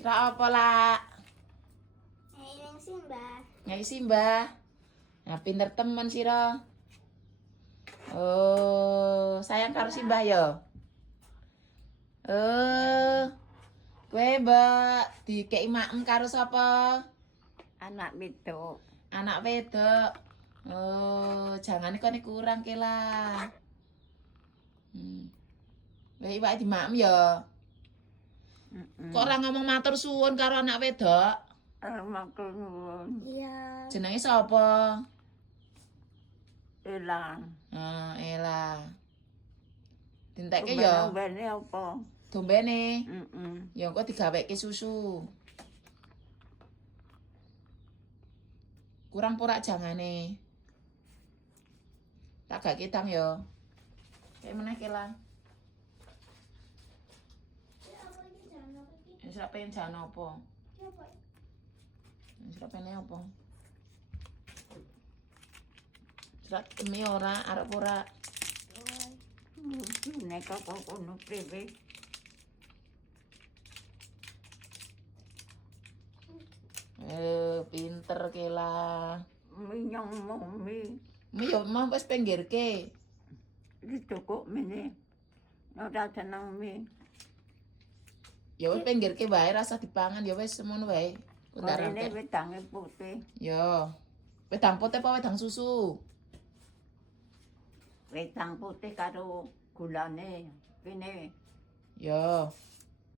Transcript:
Sira apa lah? Nang Simbah. Nyai Simbah. Nah, pinter temen sira. Oh, sayang karo Simbah ya. Kowe mbak dikei makem karo sapa? Anak wedok. Anak wedok. Oh, jangan kene kurang ke lah. Kowe iwak dimakem ya. Kok ora ngomong matur suwun karo anak wedok? Matur nuwun. Iya. Jenenge sapa? Elang. Ela. Dintekke ya. Dombene apa? Dombene. Heeh. Ya engko digaweke susu. Kurang porak jangane. Tak gak kitang ya. Kayak meneh ke lah. Wis ora pengen jan apa? Wis ora pengen apa? Serat kemi ora arep ora. Nek apa kono priwe? Pinter ke lah. Minyong momi. Mi yo mau wis pinggirke. Itu kok mene. Ora seneng mi. Ya wis pinggirke wae rasa dipangan ya wis semono wae. Karene Undarake. wedange putih. Yo. Wedang putih apa wedang susu? Wedang putih karo gulane. Kene Yo.